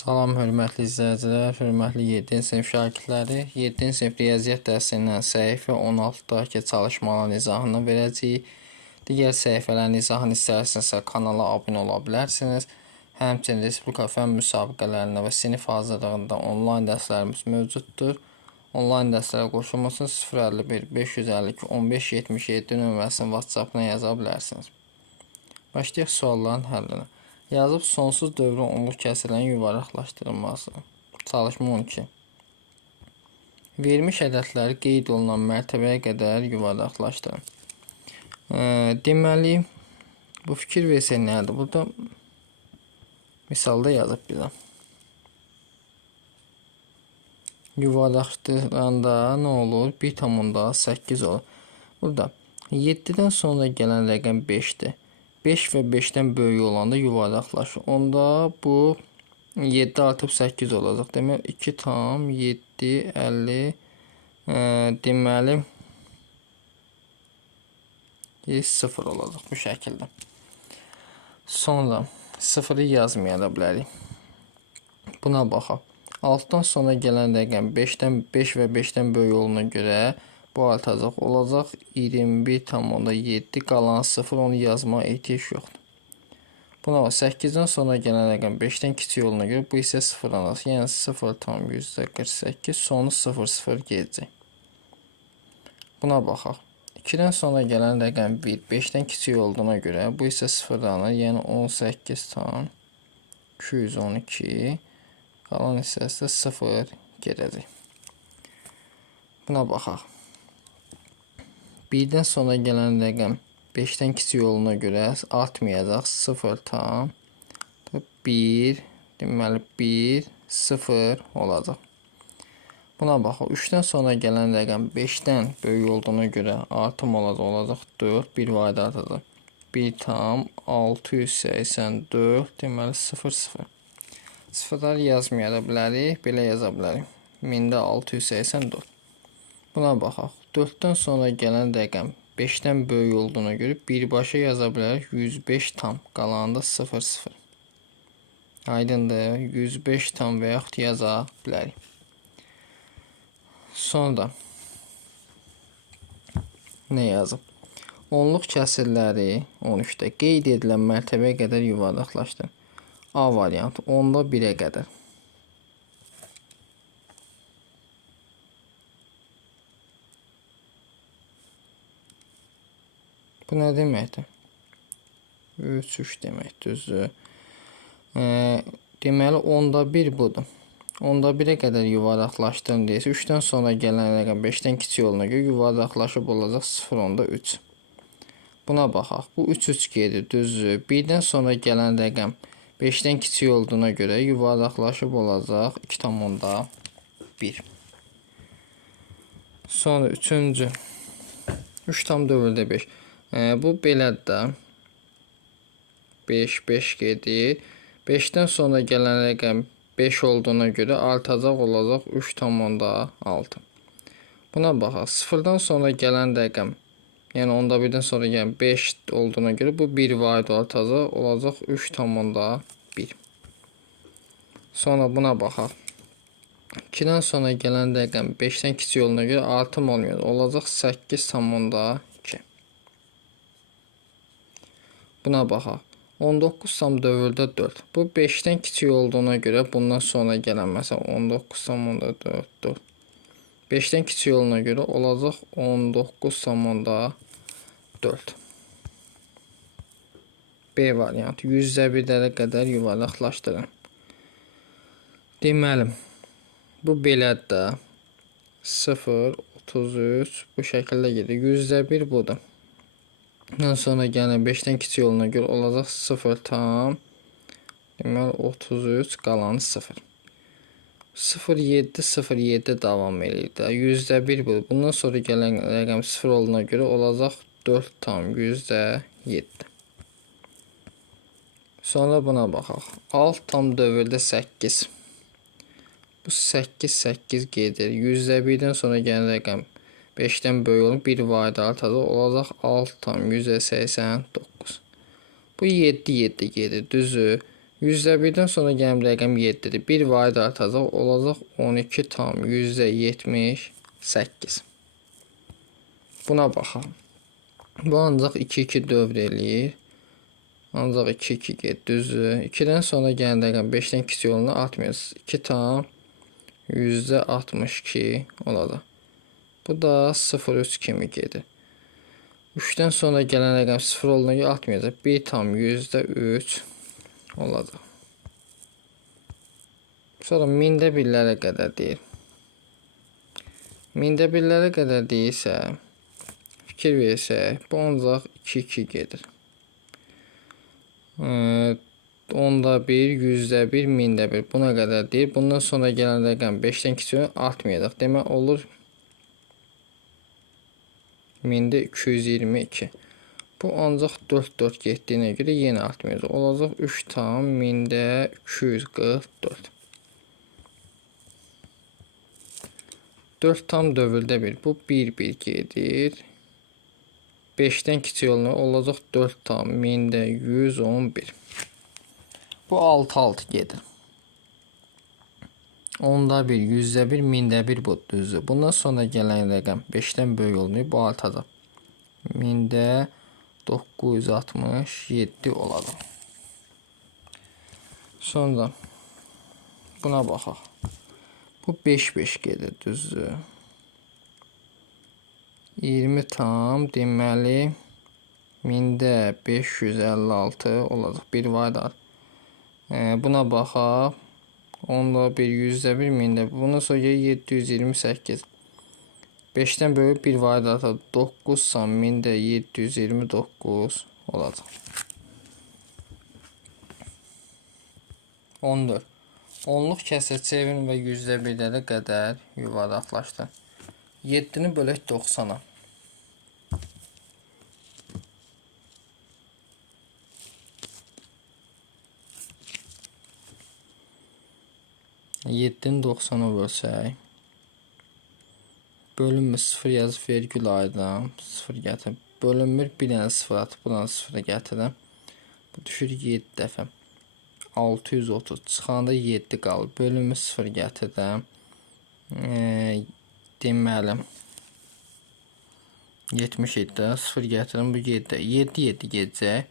Salam hörmətli izləyicilər, hörmətli 7-ci sinif şagirdləri. 7-ci sinif riyaziyyat dərsindən səhifə 16-dakı çalışmaların izahını verəcəyik. Digər səhifələrin izahını istərsinizsə kanala abunə ola bilərsiniz. Həmçinin Respublika fənn müsabiqələrində və sinif hazırlığında onlayn dərslərimiz mövcuddur. Onlayn dərslərə qoşulmusunuz 051 552 1577 nömrəsini WhatsApp-dan yaza bilərsiniz. Başlayaq sualların həllinə. Yazıb sonsuz dövrə onluq kəsrlərin yuvarlaqlaşdırılması. Çalışma 12. Verilmiş ədədləri qeyd olunan mərtəbəyə qədər yuvarlaqlaşdırın. Deməli, bu fikir versək nədir? Burada misalda yazıb bizə. Yuvarlaqdıranda nə olur? 1,8 olur. Burada 7-dən sonra gələn rəqəm 5-dir. 5 və 5-dən böyük olanda yuvarlaqlaşır. Onda bu 7 artıb 8 olacaq. Deməli 2,7 50 deməli 0 olacaq bu şəkildə. Sonra 0-ı yazmaya da bilərik. Buna baxaq. 6-dan sonra gələn rəqəm 5 və 5-dən böyük olduğuna görə bu artacaq, olacaq 21,7 qalan 0, onu yazmağa ehtiyac yoxdur. Buna bax, 8-dən sonra gələn rəqəm 5-dən kiçik olduğuna görə bu isə 0 olacaq. Yəni 0,48 sonu 0,0 gedəcək. Buna baxaq. 2-dən sonra gələn rəqəm 1, 5-dən kiçik olduğuna görə bu isə 0-danır. Yəni 18,212 qalan hissəsi 0 gedəcək. Buna baxaq. 1-dən sonra gələn rəqəm 5-dən kiçik olduğuna görə artmayacaq. 0,1 deməli 1, 0 olacaq. Buna baxaq. 3-dən sonra gələn rəqəm 5-dən böyük olduğuna görə artım olacaq 4, 1 vayda artacaq. 1,684 deməli 0, 0. Sıfırları yazmaya da bilərik. Belə yaza bilərik. 1000,684. Buna baxaq. 4-dən sonra gələn rəqəm 5-dən böyük olduğuna görə birbaşa yaza bilərik. 105 tam qalanında 0, 0. Aydındır. 105 tam və yaxud yaza bilərik. Sonra nə yazıb? Onluq kəsirləri 13-də qeyd edilən mərtəbəyə qədər yuvarlaqlaşdır. A variantı 10-da 1-ə qədər. Bu nə deməkdir? 3 deməkdir, düzdür. Deməli, 10-da 1 budur. 10-da 1-ə qədər yuvarlaqlaşdırın deyirsə, 3-dən sonra gələn rəqəm 5-dən kiçik olduğuna görə yuvarlaqlaşıb olacaq 0,3. Buna baxaq. Bu 3 gedir, düzdür. 1-dən sonra gələn rəqəm 5-dən kiçik olduğuna görə yuvarlaqlaşıb olacaq 2,1. Sonra 3-cü. 3,4-də 5. Bu belədir də. 5, 5 gedir. 5-dən sonra gələn rəqəm 5 olduğuna görə artacaq olacaq 3,6. Buna baxaq. 0-dan sonra gələn rəqəm, yəni 10-da 1-dən sonra gələn 5 olduğuna görə bu 1 vahid artacaq olacaq 3,1. Sonra buna baxaq. 2-dən sonra gələn rəqəm 5-dən kiçik olduğuna görə artım olmuyor. Olacaq 8,2. Buna baxaq. 19,4-də 4. Bu 5-dən kiçik olduğuna görə bundan sonra gələn məsələn 19,4, 4. 5-dən kiçik olduğuna görə olacaq 19,4. B variantı 100-1-lərə qədər yuvarlaqlaşdırın. Deməli, bu belədir də. 0, 33 bu şəkildə gedir. 100-1 budur. Ondan sonra gələn 5-dən kiçik olduğuna görə olacaq 0 tam. Deməli 33 qalanı 0. 0,7, 0,7 davam edir də. 100-1 budur. Bundan sonra gələn rəqəm 0 olduğuna görə olacaq 4 tam 100-7. Sonra buna baxaq. 6,4-də 8. Bu 8, 8 gedir. 100-1-dən sonra gələn rəqəm 5-dən böyük olub 1 vahid artacaq olacaq 6,189. Bu 7, 7 gedir, düzdür. %1-dən sonra gələn rəqəm 7-dir. 1 vahid artacaq, olacaq 12 tam %78. Buna baxaq. Bu ancaq 2-2 dövr eləyir. Ancaq 2-2 get, düzdür. 2-dən sonra gələn rəqəm 5-dən kiçik olanda atmıyoruz. 2 tam %62 olacaq. Bu da 0,3 kimi gedir. 3-dən sonra gələn rəqəm 0 olduğuna atmayacaq. 1 tam %3 olacaq. Sonra mində birlərə qədər deyir. Mində birlərə qədər deyirsə, fikir versək, bu ancaq 2-2 gedir. Onda 1, %1, mində 1. Buna qədər deyir. Bundan sonra gələn rəqəm 5-dən kiçik artmayacaq. Demək olur mində 222. Bu ancaq 4-4 getdiyinə görə yenə artmayacaq. Olacaq 3 tam mində 244. 4 tam dövrddə 1. Bu 1-1 gedir. 5-dən kiçik olana olacaq 4 tam mində 111. Bu 6-6 gedir. Onda 1, %1, mində 1 bu düzdür. Bundan sonra gələn rəqəm 5-dən böyük olunur. Bu artacaq. Mində 967 olacaq. Sonra buna baxaq. Bu 5-5 gedir, düzdür. 20 tam deməli mində 556 olacaq. Bir vahid. Buna baxaq. Onda 1, %1, mində. Bundan sonra 728. 5-dən böyük bir vahid artar. 9 tam mində 729 olacaq. 14. Onluq kəsr çevirin və %1-lərə qədər yuvarlaqlaşdır. 7-ni bölək 90-a. 7-ni 90-a bölsək. Bölünmür 0 yazıb vergül ayırdım. 0 gətir. Bölünmür bir dənə 0 atıb buranı 0-a gətirəm. Bu düşür 7 dəfə. 630 çıxanda 7 qalır. Bölünmür 0 gətirdim. Deməli 77 0 gətirim. Bu 7 7 gedəcək.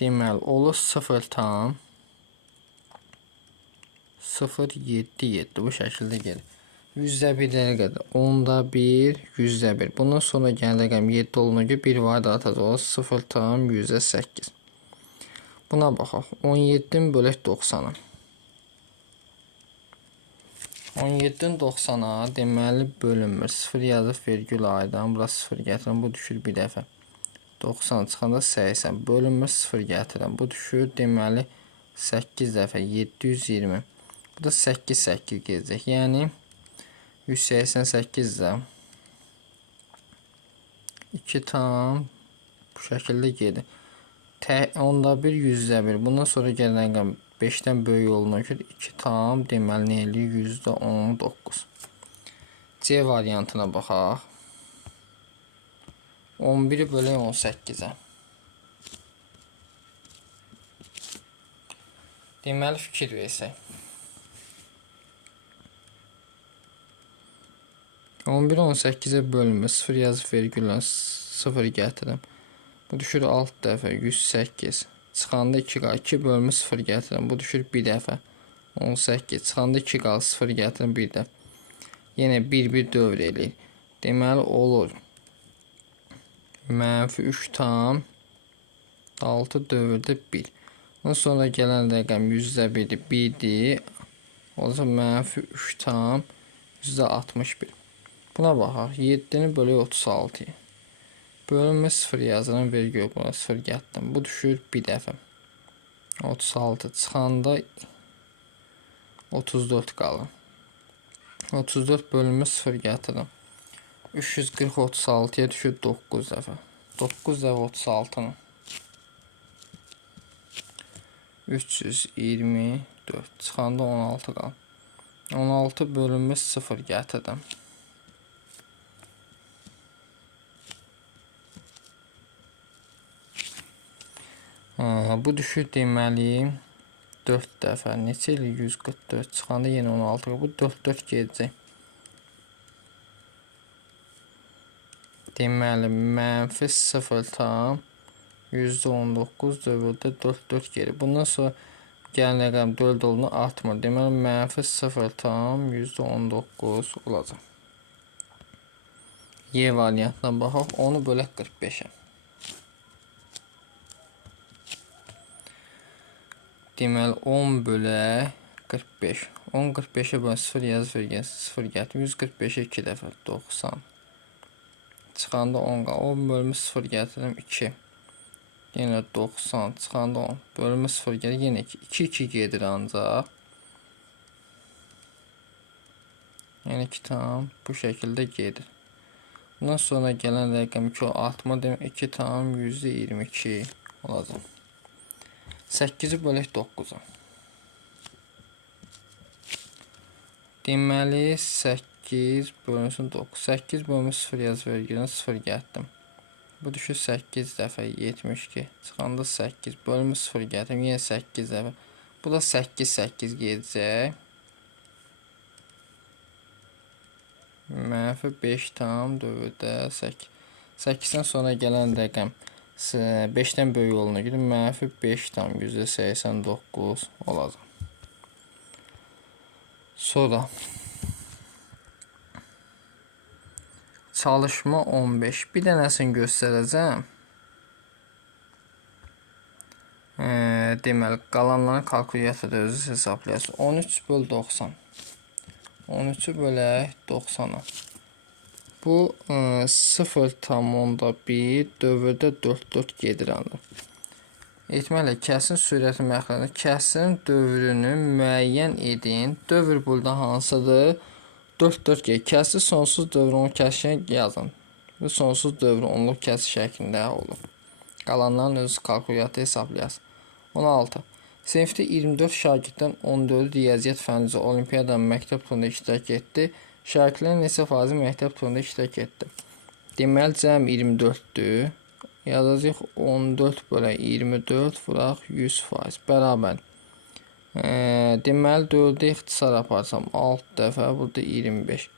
Deməli olur 0 tam 0,7,7 bu şəkildə gedir. %1-lərə qədər. Onda 1, %1. Bundan sonra gələn rəqəm 7 olduğuna görə bir vahid artacaq. 0 tam %8. Buna baxaq. 17-ni bölək 90-a. 17-ni 90-a deməli bölünmür. 0 yazıb vergül aydan. Bura 0 gətirəm. Bu düşür bir dəfə. 90 çıxanda 80. Bölünmür 0 gətirəm. Bu düşür deməli 8 dəfə 720. Bu da 8 gedəcək. Yəni 188 də 2 tam bu şəkildə gedir. Onda 1, %1. Bundan sonra gələn rəqəm 5-dən böyük olduğuna görə 2 tam deməli nə eləyir? %19. C variantına baxaq. 11-i bölək 18-ə. Deməli fikir versək. 11 18-ə bölünmür. 0 yazıb vergüllə 0 gətirim. Bu düşür 6 dəfə 108. Çıxanda 2 qal. 2 bölünmür 0 gətirim. Bu düşür 1 dəfə 18. Çıxanda 2 qal. 0 gətirim 1 dəfə. Yenə 1-1 dövr eləyir. Deməli olur. -3 tam 6 dövrdə 1. Ondan sonra gələn rəqəm %1-dir. 1-dir. Olacaq -3 tam %61. Buna baxaq. 7-ni bölək 36. Bölünmür 0 yazıram. Vergül buna 0 gətirdim. Bu düşür 1 dəfə. 36 çıxanda 34 qalır. 34 bölünmür 0 gətirdim. 340 36-ya düşür 9 dəfə. 9 dəfə 36-nı. 324 çıxanda 16 qalır. 16 bölünmür 0 gətirdim. Bu düşür deməli 4 dəfə neçə ilə 144 çıxanda yenə 16. Bu 4 gedəcək. Deməli, mənfi 0,19 dövrdə 4 gedir. Bundan sonra gələn rəqəm 4 olduğunu artmır. Deməli, mənfi 0,19 olacaq. Y variantına baxaq. 10'u bölək 45'e. Deməli, 10 bölək 45. 10 45'e bölək 0 yazı vergən 0 gətir. 145'e 2 dəfə 90. Çıxanda 10 qal. 10 bölümü 0 gətirdim 2. Yenə 90. Çıxanda 10. Bölümü 0 gəlir. Yenə 2. 2 2 gedir ancaq. Yəni 2 tam bu şəkildə gedir. Bundan sonra gələn rəqəm 2 artma demək 2 tam %22 olacaq. 8'i bölək 9'a. Deməli 8 bölünsün 9. 8 bölümü 0 yazı vergilən 0 gətirdim. Bu düşür 8 dəfə 72. Çıxanda 8 bölümü 0 gətirdim. Yenə 8 dəfə. Bu da 8 8 gedəcək. Mənfi 5 tam dövrdə 8. 8'den sonra gələn rəqəm 5'ten böyük olduğuna görə mənfi 5 tam %89 olacaq. Sonra çalışma 15. Bir dənəsini göstərəcəm. Deməli, qalanlarını kalkulyatorda özünüz hesablayasınız. 13 böl 90. 13'ü bölək 90'a. Bu 0,1 dövrdə 4 gedir ancaq. Etməli, kəsin sürəti məxrəcində kəsin dövrünü müəyyən edin. Dövr burada hansıdır? 4 gedir. Kəsi sonsuz dövr onluq kəsi yazın. Bu sonsuz dövr onluq kəsi şəklində olur. Qalanların özü kalkulyator hesablayasın. 16. Sinifdə 24 şagirddən 14 riyaziyyat fənn üzrə olimpiada məktəb turunda iştirak etdi. Şagirdlərin neçə faizi məktəb turunda iştirak etdi? Deməli, cəm 24'dür. Yazacaq 14 bölək 24 vuraq 100%. Bərabər. Deməli, 4'də ixtisar aparsam 6 dəfə, burada 25.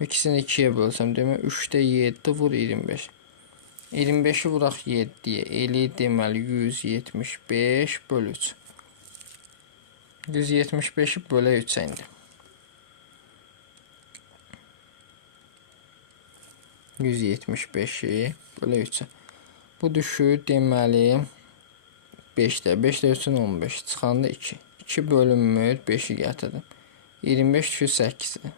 İkisini 2'ye bölsəm, deməli 3'də 7 vur 25. 25'i vuraq 7'ye. Eli deməli 175 bölü 3. 175'i bölək 3'ə indi. 175'i bölək 3'ə. Bu düşür deməli 5'də. 5'də 3'ün 15. Çıxanda 2. 2 bölünmür 5'i gətirdim. 25 düşür 8'ə.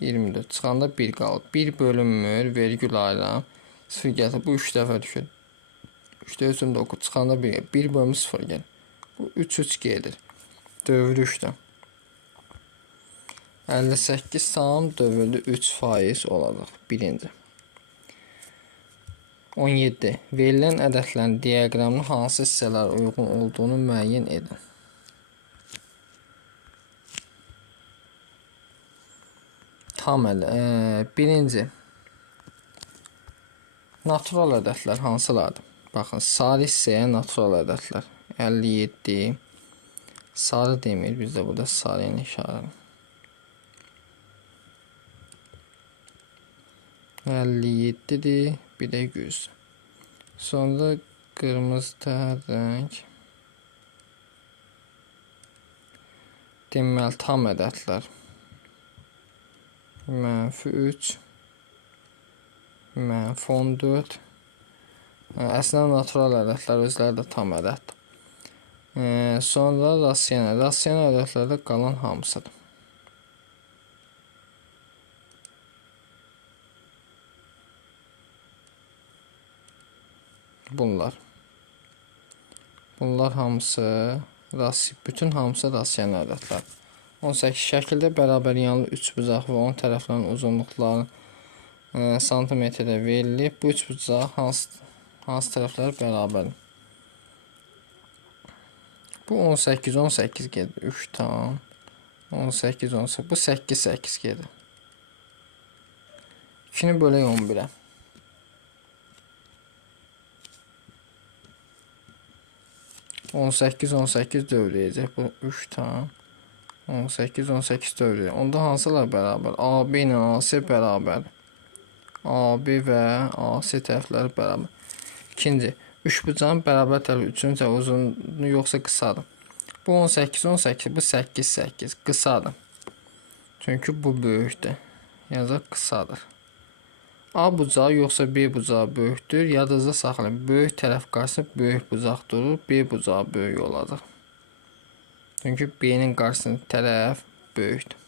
24. Çıxanda 1 qalıb. 1 bölünmür vergül ayıram. 0 gətir. Bu 3 dəfə düşür. 3'də 3'ün 9. Çıxanda 1. 1 bölümü 0 gəlir. Bu 3 gedir. Dövrü 3'də. 58 tam dövrdə 3% olacaq. Birinci. 17. Verilən ədədlərin diaqramının hansı hissələr uyğun olduğunu müəyyən edin. Tam birinci. Natural ədədlər hansılardır? Baxın, sarı hissəyə natural ədədlər. 57. Sarı demir, bizdə burada sarı ilə işarə. 57'dir, bir də 100. Sonra qırmızı rəng. Deməli, tam ədədlər. -3, -14. Əslində natural ədədlər özləri də tam ədəddir. Sonra rasional. Rasional ədədlərdə qalan hamısıdır. Bunlar hamısı bütün hamısı rasional ədədlər. 18 şəkildə bərabər yanlı 3 bucaq və 10 tərəflərin uzunluqları santimetrdə verilib. Bu 3 bucaq hansı tərəflər bərabərdir? Bu 18 18 gedir. 3 tam 18 18. Bu 8 8 gedir. 2'ni bölək 11'ə. 18, 18 dövləyəcək. Bu 3 tam. 18, 18 dövləyəcək. Onda hansılar bərabər? AB ilə AC bərabər. AB və AC tərəfləri bərabər. İkinci, üçbucağın bərabər tərəfi üçüncü uzunluğu yoxsa qısadır. Bu 18, 18, bu 8, 8 qısadır. Çünki bu böyükdür. Yazaq qısadır. A bucağı yoxsa B bucağı böyükdür. Yadınızda saxlayın. Böyük tərəf qarşısında böyük bucaq durur. B bucağı böyük olacaq. Çünki B-nin qarşısında tərəf böyükdür.